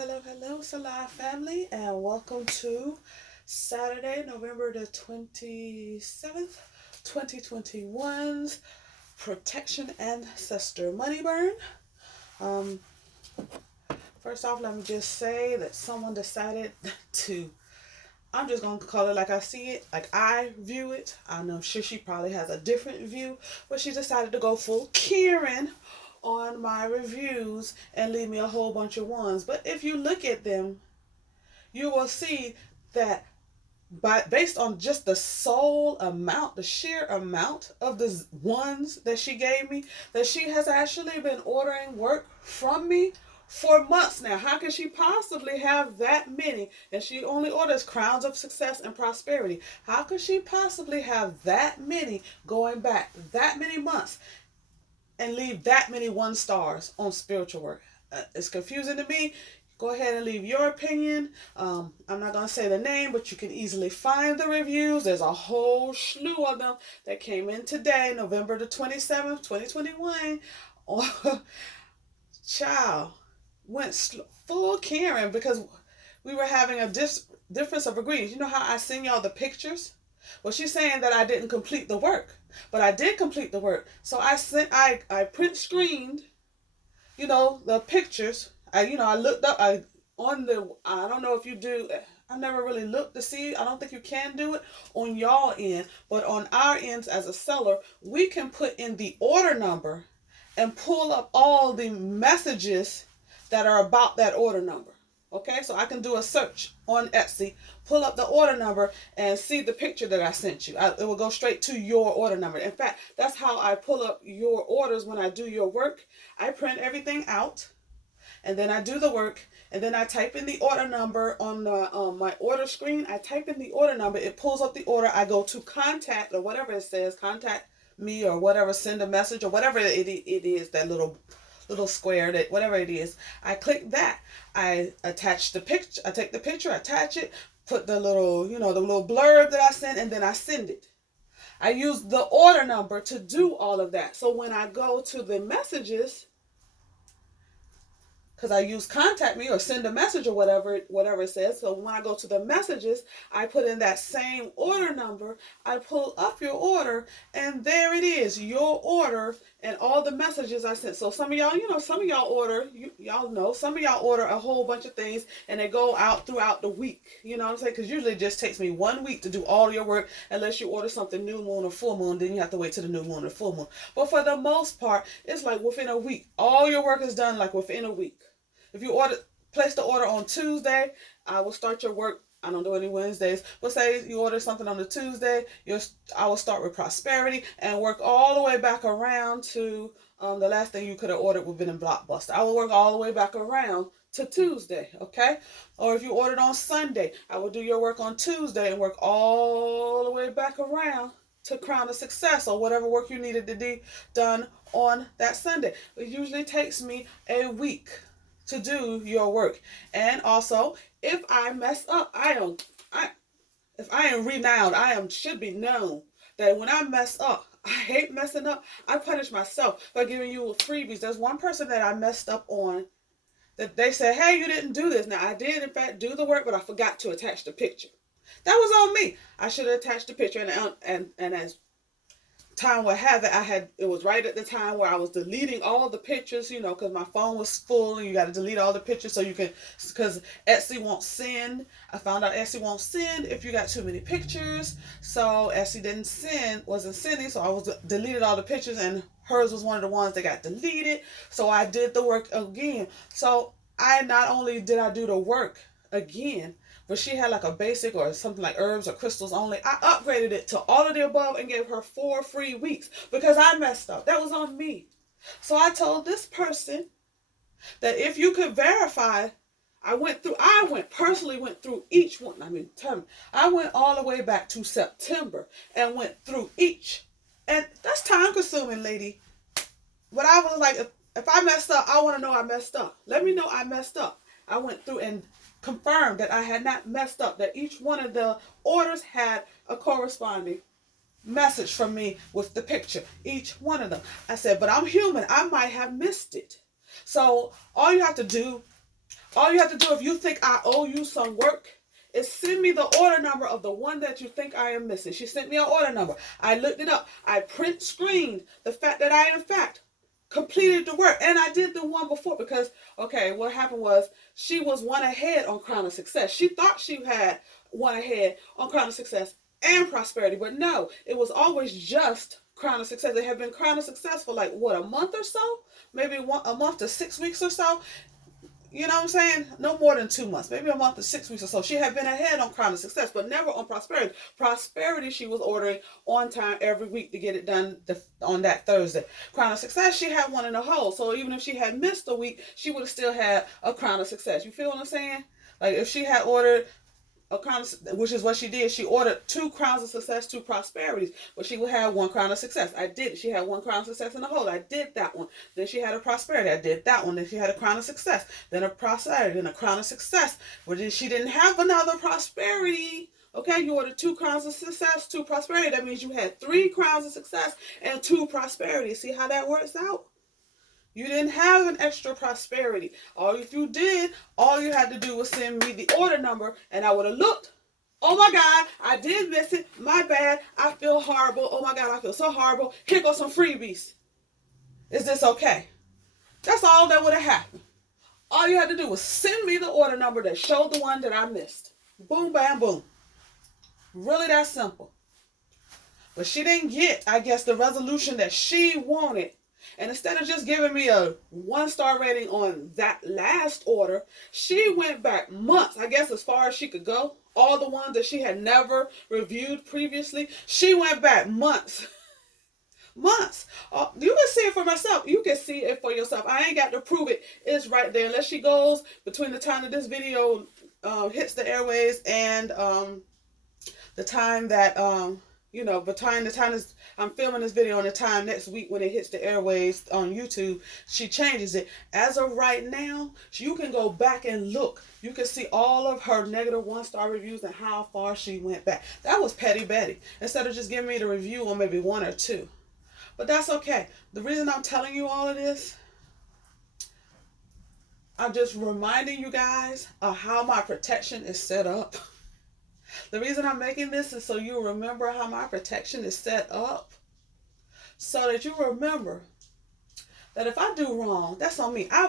Hello, Salah family, and welcome to Saturday, November the 27th, 2021's Protection Ancestor Money Burn. Um, First off, let me just say that someone decided to, I'm just going to call it like I see it, like I view it. I know sure she probably has a different view, but she decided to go full Karen on my reviews and leave me a whole bunch of ones. But if you look at them, you will see that based on just the sole amount, the sheer amount of the ones that she gave me, that she has actually been ordering work from me for months now. How can she possibly have that many? And she only orders crowns of success and prosperity. How could she possibly have that many going back that many months and leave that many 1 stars on spiritual work? It's confusing to me. Go ahead and leave your opinion. I'm not going to say the name, but you can easily find the reviews. There's a whole slew of them that came in today, November the 27th, 2021. Oh, child, went full Karen because we were having a difference of agreement. You know how I send y'all the pictures? Well, she's saying that I didn't complete the work, but I did complete the work. So I print screened, the pictures. I looked up, I don't know if you do, I never really looked to see, I don't think you can do it on y'all end, but on our ends as a seller, we can put in the order number and pull up all the messages that are about that order number. Okay, so I can do a search on Etsy, pull up the order number, and see the picture that I sent you. It will go straight to your order number. In fact, that's how I pull up your orders when I do your work. I print everything out, and then I do the work, and then I type in the order number on my order screen. I type in the order number. It pulls up the order. I go to contact or whatever it says, contact me or whatever, send a message or whatever it is, that little square, that whatever it is. I click that. I attach the picture. I take the picture, attach it, put the little, the little blurb that I sent, and then I send it. I use the order number to do all of that. So when I go to the messages, because I use contact me or send a message or whatever it says. So when I go to the messages, I put in that same order number. I pull up your order, and there it is, your order and all the messages I sent. So some of y'all, some of y'all order, y'all know, some of y'all order a whole bunch of things and they go out throughout the week. You know what I'm saying? Because usually it just takes me 1 week to do all your work, unless you order something new moon or full moon, then you have to wait till the new moon or full moon. But for the most part, it's like within a week. All your work is done like within a week. If you place the order on Tuesday, I will start your work. I don't do any Wednesdays, but say you order something on the Tuesday, I will start with prosperity and work all the way back around to the last thing you could have ordered would have been in Blockbuster. I will work all the way back around to Tuesday, okay? Or if you ordered on Sunday, I will do your work on Tuesday and work all the way back around to Crown of Success or whatever work you needed to be done on that Sunday. It usually takes me a week to do your work. And also, if I mess up, if I am renowned, should be known that when I mess up, I hate messing up. I punish myself by giving you freebies. There's one person that I messed up on that they said, hey, you didn't do this. Now I did in fact do the work, but I forgot to attach the picture. That was on me. I should have attached the picture, and as time would have it, it was right at the time where I was deleting all the pictures, because my phone was full and you got to delete all the pictures so you can, because Etsy won't send. I found out Etsy won't send if you got too many pictures. So Etsy wasn't sending, so I was deleted all the pictures, and hers was one of the ones that got deleted. So I did the work again. So I not only did I do the work again, but she had like a basic or something like herbs or crystals only. I upgraded it to all of the above and gave her 4 free weeks because I messed up. That was on me. So I told this person that if you could verify, I personally went through each one. I went all the way back to September and went through each. And that's time consuming, lady. But I was like, if I messed up, I want to know I messed up. Let me know I messed up. I went through and confirmed that I had not messed up, that each one of the orders had a corresponding message from me with the picture, each one of them. I said, but I'm human. I might have missed it. So all you have to do All you have to do, if you think I owe you some work, is send me the order number of the one that you think I am missing. She sent me an order number. I looked it up. I print screened the fact that I, in fact, completed the work. And I did the one before because, okay, what happened was she was one ahead on Crown of Success. She thought she had one ahead on Crown of Success and Prosperity. But no, it was always just Crown of Success. It had been Crown of Success for like, what, a month or so? Maybe a month to 6 weeks or so. You know what I'm saying? No more than 2 months, maybe a month to 6 weeks or so. She had been ahead on Crown of Success, but never on Prosperity. Prosperity, she was ordering on time every week to get it done on that Thursday. Crown of Success, she had one in the hole. So even if she had missed a week, she would have still had a Crown of Success. You feel what I'm saying? Like if she had ordered a crown, which is what she did. She ordered 2 crowns of success, 2 prosperities, but she would have 1 crown of success. I did. She had 1 crown of success in the whole. I did that one. Then she had a prosperity. I did that one. Then she had a crown of success. Then a prosperity. Then a crown of success. But then she didn't have another prosperity. Okay, you ordered 2 crowns of success, 2 prosperity. That means you had 3 crowns of success and 2 prosperity. See how that works out? You didn't have an extra prosperity. If you did, all you had to do was send me the order number and I would have looked. Oh my God, I did miss it. My bad. I feel horrible. Oh my God, I feel so horrible. Here goes some freebies. Is this okay? That's all that would have happened. All you had to do was send me the order number that showed the one that I missed. Boom, bam, boom. Really that simple. But she didn't get, I guess, the resolution that she wanted. And instead of just giving me a 1-star rating on that last order, she went back months, I guess as far as she could go. All the ones that she had never reviewed previously, she went back months. Months. You can see it for myself. You can see it for yourself. I ain't got to prove it. It's right there. Unless she goes between the time that this video hits the airways and the time that between the time I'm filming this video and the time next week when it hits the airwaves on YouTube, she changes it. As of right now, you can go back and look. You can see all of her negative 1-star reviews and how far she went back. That was Petty Betty. Instead of just giving me the review on maybe 1 or 2. But that's okay. The reason I'm telling you all of this, I'm just reminding you guys of how my protection is set up. The reason I'm making this is so you remember how my protection is set up. So that you remember that if I do wrong, that's on me. I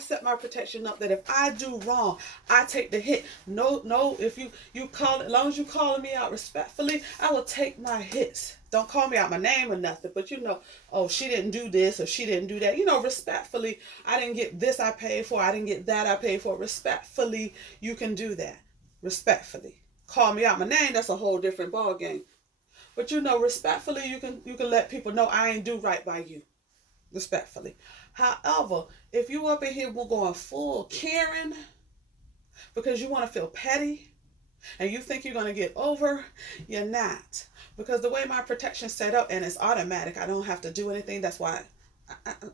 set my protection up that if I do wrong, I take the hit. No, if you call it, as long as you calling me out respectfully, I will take my hits. Don't call me out my name or nothing, but oh, she didn't do this or she didn't do that. Respectfully, I didn't get this I paid for. I didn't get that I paid for. Respectfully, you can do that. Respectfully. Call me out my name, that's a whole different ball game. But respectfully, you can let people know I ain't do right by you. Respectfully. However, if you up in here going full Karen because you want to feel petty and you think you're going to get over, you're not. Because the way my protection's set up, and it's automatic, I don't have to do anything. That's why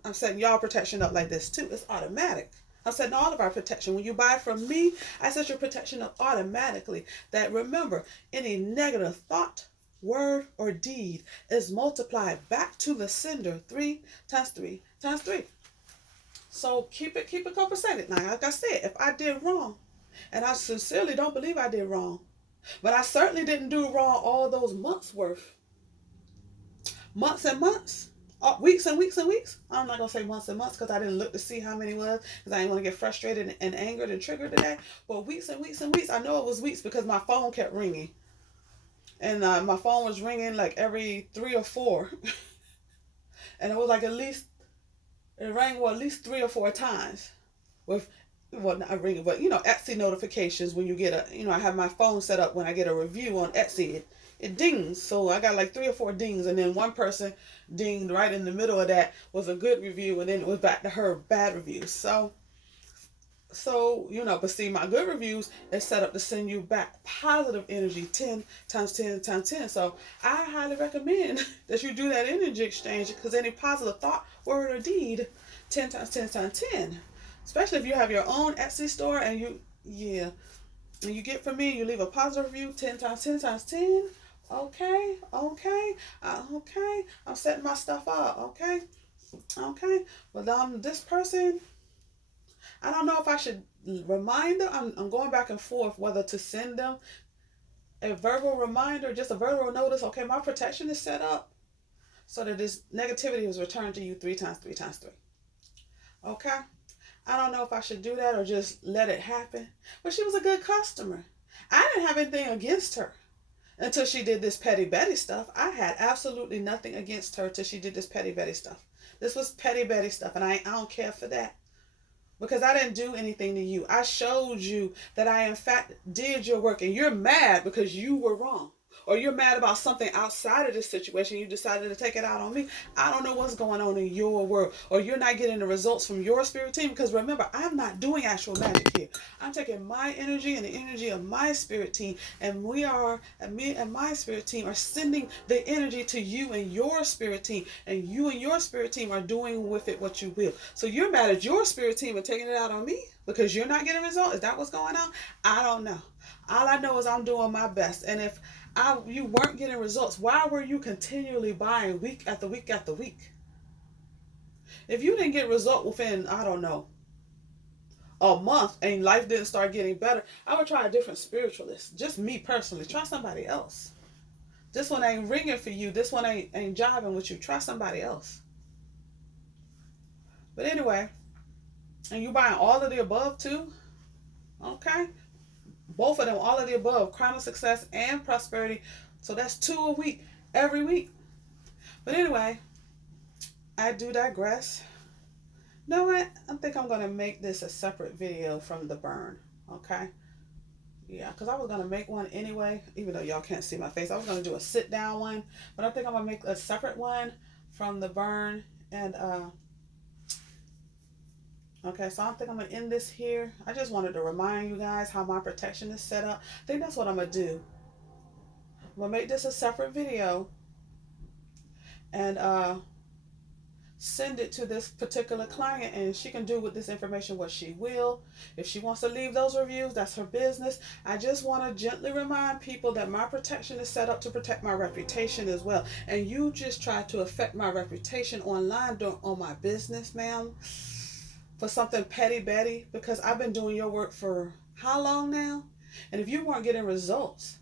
I'm setting y'all protection up like this too. It's automatic. I'm setting all of our protection. When you buy from me, I set your protection up automatically. That remember, any negative thought, word, or deed is multiplied back to the sender 3 times 3 times 3. So keep it compensated. Now, like I said, if I did wrong, and I sincerely don't believe I did wrong, but I certainly didn't do wrong all those months worth. Months and months. Weeks and weeks and weeks. I'm not going to say months and months because I didn't look to see how many was because I didn't want to get frustrated and angered and triggered today. But weeks and weeks and weeks. I know it was weeks because my phone kept ringing. And my phone was ringing like every 3 or 4. And it was like it rang at least 3 or 4 times. Not ringing, but Etsy notifications when you get I have my phone set up when I get a review on Etsy. It dings. So I got like 3 or 4 dings, and then one person dinged right in the middle of that was a good review, and then it was back to her bad reviews. So but see, my good reviews is set up to send you back positive energy 10 times 10 times 10. So I highly recommend that you do that energy exchange, because any positive thought, word, or deed 10 times 10 times 10. Especially if you have your own Etsy store and you get from me, you leave a positive review 10 times 10 times 10. Okay. I'm setting my stuff up. Okay. But this person, I don't know if I should remind them. I'm going back and forth whether to send them a verbal reminder, just a verbal notice. Okay, my protection is set up so that this negativity is returned to you three times, three times three. Okay? I don't know if I should do that or just let it happen. But she was a good customer. I didn't have anything against her until she did this petty Betty stuff. I had absolutely nothing against her till she did this petty Betty stuff. This was petty Betty stuff, and I don't care for that. Because I didn't do anything to you. I showed you that I, in fact, did your work, and you're mad because you were wrong. Or you're mad about something outside of this situation. You decided to take it out on me. I don't know what's going on in your world. Or you're not getting the results from your spirit team. Because remember, I'm not doing actual magic here. I'm taking my energy and the energy of my spirit team. And me and my spirit team are sending the energy to you and your spirit team. And you and your spirit team are doing with it what you will. So you're mad at your spirit team and taking it out on me because you're not getting results. Is that what's going on? I don't know. All I know is I'm doing my best. And if you weren't getting results, why were you continually buying week after week after week? If you didn't get result within, I don't know, a month and life didn't start getting better, I would try a different spiritualist. Just me personally. Try somebody else. This one ain't ringing for you. This one ain't jiving with you. Try somebody else. But anyway, and you buying all of the above too? Okay. Both of them, all of the above, crown of success and prosperity. So that's 2 a week, every week. But anyway, I do digress. You know what? I think I'm going to make this a separate video from the burn. Okay? Yeah, because I was going to make one anyway, even though y'all can't see my face. I was going to do a sit down one, but I think I'm going to make a separate one from the burn. And okay, so I think I'm going to end this here. I just wanted to remind you guys how my protection is set up. I think that's what I'm going to do. I'm going to make this a separate video and send it to this particular client, and she can do with this information what she will. If she wants to leave those reviews, that's her business. I just want to gently remind people that my protection is set up to protect my reputation as well. And you just try to affect my reputation online on my business, ma'am, for something petty Betty, because I've been doing your work for how long now? And if you weren't getting results,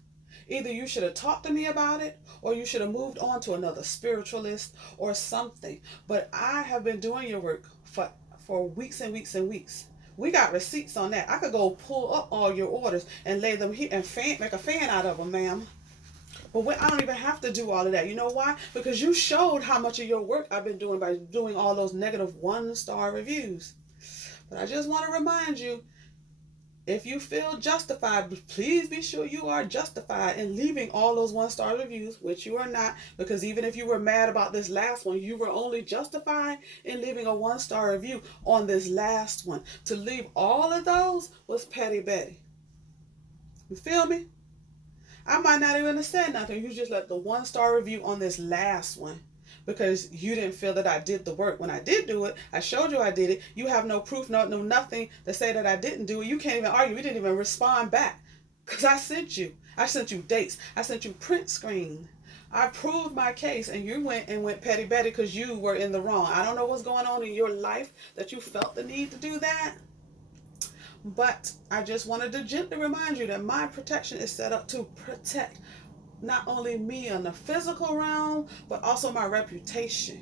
either you should have talked to me about it or you should have moved on to another spiritualist or something. But I have been doing your work for weeks and weeks and weeks. We got receipts on that. I could go pull up all your orders and lay them here and make a fan out of them, ma'am. But I don't even have to do all of that. You know why? Because you showed how much of your work I've been doing by doing all those negative 1-star reviews. But I just want to remind you, if you feel justified, please be sure you are justified in leaving all those 1-star reviews, which you are not, because even if you were mad about this last one, you were only justified in leaving a 1-star review on this last one. To leave all of those was petty Betty. You feel me? I might not even have said nothing. You just left the 1-star review on this last one because you didn't feel that I did the work. When I did do it, I showed you I did it. You have no proof, no nothing to say that I didn't do it. You can't even argue. You didn't even respond back because I sent you. I sent you dates. I sent you print screen. I proved my case, and you went petty Betty because you were in the wrong. I don't know what's going on in your life that you felt the need to do that. But I just wanted to gently remind you that my protection is set up to protect not only me in the physical realm, but also my reputation.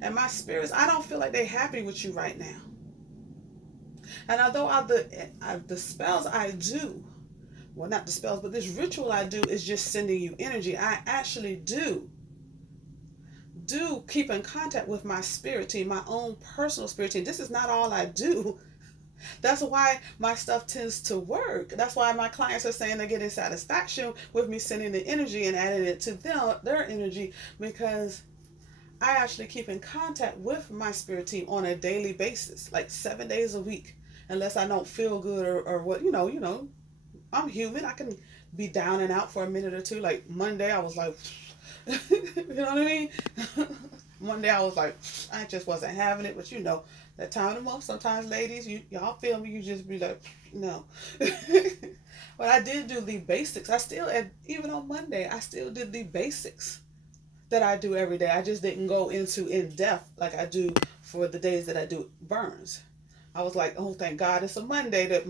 And my spirits, I don't feel like they're happy with you right now. And although the spells I do, well, not the spells, but this ritual I do is just sending you energy. I actually do keep in contact with my spirit team, my own personal spirit team. This is not all I do. That's why my stuff tends to work. That's why my clients are saying they're getting satisfaction with me sending the energy and adding it to their energy, because I actually keep in contact with my spirit team on a daily basis, like 7 days a week, unless I don't feel good or what, you know, I'm human. I can be down and out for a minute or two. Like Monday, I was like, you know what I mean? One day I was like, I just wasn't having it, but you know, that time of the month, sometimes ladies, y'all feel me, you just be like, no. But I did do the basics. Even on Monday, I still did the basics that I do every day. I just didn't go into in depth like I do for the days that I do burns. I was like, oh, thank God it's a Monday that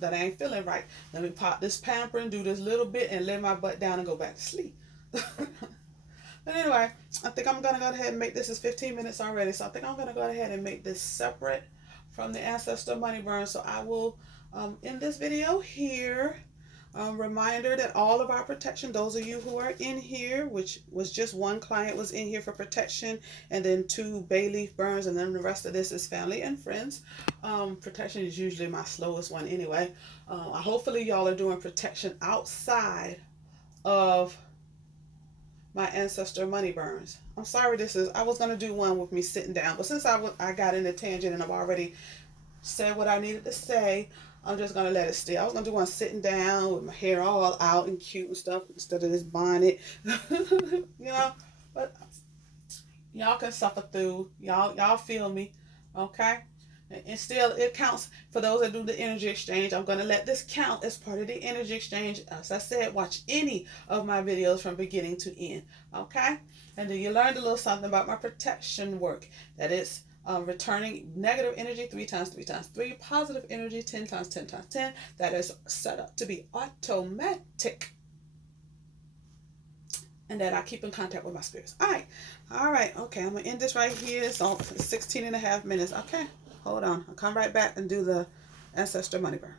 that I ain't feeling right. Let me pop this pamper and do this little bit and lay my butt down and go back to sleep. But anyway, I think I'm going to go ahead and make this is 15 minutes already. So I think I'm going to go ahead and make this separate from the ancestor money burn. So I will end this video here. Reminder that all of our protection, those of you who are in here, which was just one client was in here for protection, and then 2 bay leaf burns, and then the rest of this is family and friends. Protection is usually my slowest one anyway. Hopefully y'all are doing protection outside of my ancestor money burns. I'm sorry, I was going to do one with me sitting down, but since I got in a tangent and I've already said what I needed to say, I'm just going to let it stay. I was going to do one sitting down with my hair all out and cute and stuff instead of this bonnet. You know, but y'all can suffer through. Y'all feel me, okay? And still, it counts for those that do the energy exchange. I'm going to let this count as part of the energy exchange. As I said, watch any of my videos from beginning to end, okay? And then you learned a little something about my protection work. That is returning negative energy 3 times 3 times 3, positive energy 10 times 10 times 10. That is set up to be automatic. And that I keep in contact with my spirits. All right, okay, I'm going to end this right here. It's on 16 and a half minutes, okay? Hold on. I'll come right back and do the ancestor money burn.